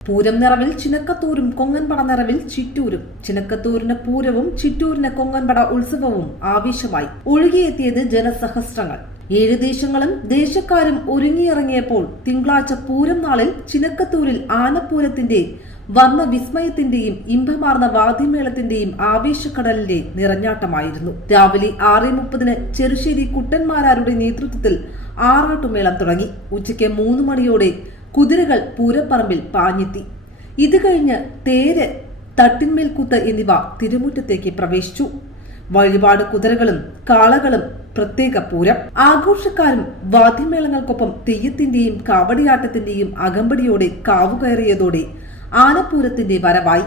പൂരം നിറവിൽ ചിനക്കത്തൂരും കൊങ്ങൻപട നിറവിൽ ചിറ്റൂരും. ചിനക്കത്തൂരിന് പൂരവും ചിറ്റൂരിന് കൊങ്ങൻപട ഉത്സവവും ആവേശമായി ഒഴുകിയെത്തിയത് ജനസഹസ്രങ്ങൾ. 7 ദേശങ്ങളും ദേശക്കാരും ഒരുങ്ങിയിറങ്ങിയപ്പോൾ തിങ്കളാഴ്ച പൂരം നാളിൽ ചിനക്കത്തൂരിൽ ആനപ്പൂരത്തിന്റെ വർണ്ണവിസ്മയത്തിന്റെയും ഇമ്പമാർന്ന വാദ്യമേളത്തിന്റെയും ആവേശക്കടലിന്റെ നിറഞ്ഞാട്ടമായിരുന്നു. രാവിലെ 6:30 ചെറുശ്ശേരി കുട്ടന്മാരാരുടെ നേതൃത്വത്തിൽ ആറാട്ടുമേളം തുടങ്ങി. ഉച്ചയ്ക്ക് 3 മണിയോടെ കുതിരകൾ പൂരപ്പറമ്പിൽ പാഞ്ഞെത്തി. ഇത് കഴിഞ്ഞ് തേര്, തട്ടിന്മേൽക്കൂത്ത് എന്നിവ തിരുമുറ്റത്തേക്ക് പ്രവേശിച്ചു. വഴിപാട് കുതിരകളും കാളകളും പ്രത്യേക പൂരം. ആഘോഷക്കാരും വാദ്യമേളങ്ങൾക്കൊപ്പം തെയ്യത്തിന്റെയും കാവടിയാട്ടത്തിന്റെയും അകമ്പടിയോടെ കാവുകയറിയതോടെ ആനപ്പൂരത്തിന്റെ വരവായി.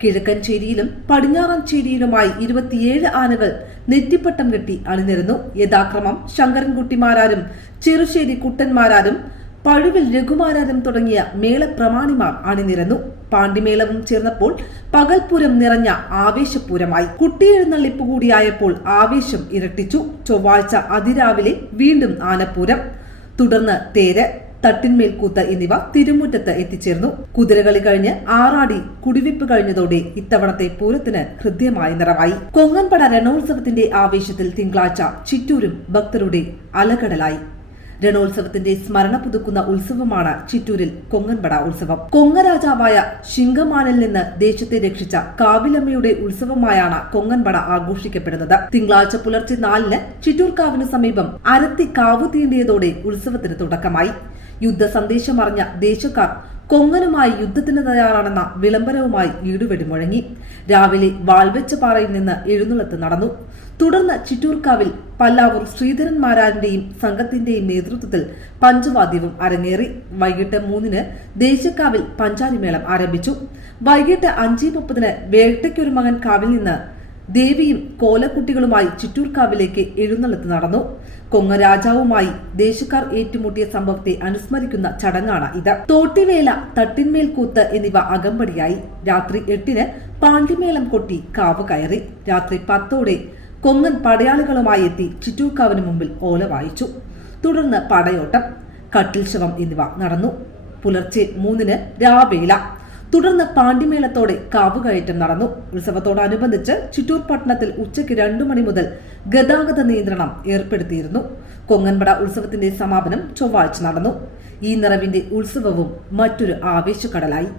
കിഴക്കൻ ചേരിയിലും പടിഞ്ഞാറൻ ചേരിയിലുമായി 27 ആനകൾ നെറ്റിപ്പട്ടം കെട്ടി അണിനിരന്നു. യഥാക്രമം ശങ്കരൻകുട്ടിമാരാരും ചെറുശ്ശേരി കുട്ടന്മാരാരും പഴുവിൽ രഘുമാരാരും തുടങ്ങിയ മേളപ്രമാണിമാർ അണിനിരന്നു. പാണ്ടിമേളവും ചേർന്നപ്പോൾ പകൽപൂരം നിറഞ്ഞ ആവേശപൂരമായി. കുട്ടിയെഴുന്നള്ളിപ്പ് കൂടിയായപ്പോൾ ആവേശം ഇരട്ടിച്ചു. ചൊവ്വാഴ്ച അതിരാവിലെ വീണ്ടും ആനപ്പൂരം, തുടർന്ന് തേര്, തട്ടിന്മേൽക്കൂത്ത് എന്നിവ തിരുമുറ്റത്ത് എത്തിച്ചേർന്നു. കുതിരകളി കഴിഞ്ഞ് ആറാടി കുടിവിപ്പ് കഴിഞ്ഞതോടെ ഇത്തവണത്തെ പൂരത്തിന് ഹൃദ്യമായ നിറവായി. കൊങ്ങൻപട രണോത്സവത്തിന്റെ ആവേശത്തിൽ തിങ്കളാഴ്ച ചിറ്റൂരും ഭക്തരുടെ അലകടലായി. രണോത്സവത്തിന്റെ സ്മരണ പുതുക്കുന്ന ഉത്സവമാണ് ചിറ്റൂരിൽ കൊങ്ങൻപട ഉത്സവം. കൊങ്ങരാജാവായ ശിങ്കമാനിൽ നിന്ന് ദേശത്തെ രക്ഷിച്ച കാവിലമ്മയുടെ ഉത്സവമായാണ് കൊങ്ങൻപട ആഘോഷിക്കപ്പെടുന്നത്. തിങ്കളാഴ്ച പുലർച്ചെ 4-ന് ചിറ്റൂർ കാവിന് സമീപം അരത്തി കാവു തീണ്ടിയതോടെ ഉത്സവത്തിന് തുടക്കമായി. യുദ്ധ സന്ദേശമറിഞ്ഞ ദേശക്കാർ കൊങ്ങനുമായി യുദ്ധത്തിന് തയ്യാറാണെന്ന വിളംബരവുമായി ഈടുവെടി മുഴങ്ങി. രാവിലെ വാൾവെച്ചപാറയിൽ നിന്ന് എഴുന്നള്ളത്ത് നടന്നു. തുടർന്ന് ചിറ്റൂർക്കാവിൽ പല്ലാവൂർ ശ്രീധരന്മാരാന്റെയും സംഘത്തിന്റെയും നേതൃത്വത്തിൽ പഞ്ചവാദ്യവും അരങ്ങേറി. വൈകിട്ട് 3-ന് ദേശക്കാവിൽ പഞ്ചാരിമേളം ആരംഭിച്ചു. വൈകിട്ട് 5:30 വേട്ടയ്ക്കൊരു മകൻ കാവിൽ നിന്ന് ദേവിയും കോലക്കുട്ടികളുമായി ചിറ്റൂർക്കാവിലേക്ക് എഴുന്നള്ളത്ത് നടന്നു. കൊങ്ങരാജാവുമായി ദേശക്കാർ ഏറ്റുമുട്ടിയ സംഭവത്തെ അനുസ്മരിക്കുന്ന ചടങ്ങാണ് ഇത്. തോട്ടിവേല, തട്ടിന്മേൽക്കൂത്ത് എന്നിവ അകമ്പടിയായി. രാത്രി 8-ന് പാണ്ടിമേളം കൊട്ടി കാവ് കയറി. രാത്രി 10-ഓടെ കൊങ്ങൻ പടയാളികളുമായി എത്തി ചിറ്റൂർക്കാവിന് മുമ്പിൽ ഓല വായിച്ചു. തുടർന്ന് പടയോട്ടം, കട്ടിൽ ശവം എന്നിവ നടന്നു. പുലർച്ചെ 3-ന് രാവേല, തുടർന്ന് പാണ്ടിമേളത്തോടെ കാവുകയറ്റം നടന്നു. ഉത്സവത്തോടനുബന്ധിച്ച് ചിറ്റൂർ പട്ടണത്തിൽ ഉച്ചയ്ക്ക് 2 മണി മുതൽ ഗതാഗത നിയന്ത്രണം ഏർപ്പെടുത്തിയിരുന്നു. കൊങ്ങൻപട ഉത്സവത്തിന്റെ സമാപനം ചൊവ്വാഴ്ച നടന്നു. ഈ നിറവിന്റെ ഉത്സവവും മറ്റൊരു ആവേശക്കടലായി.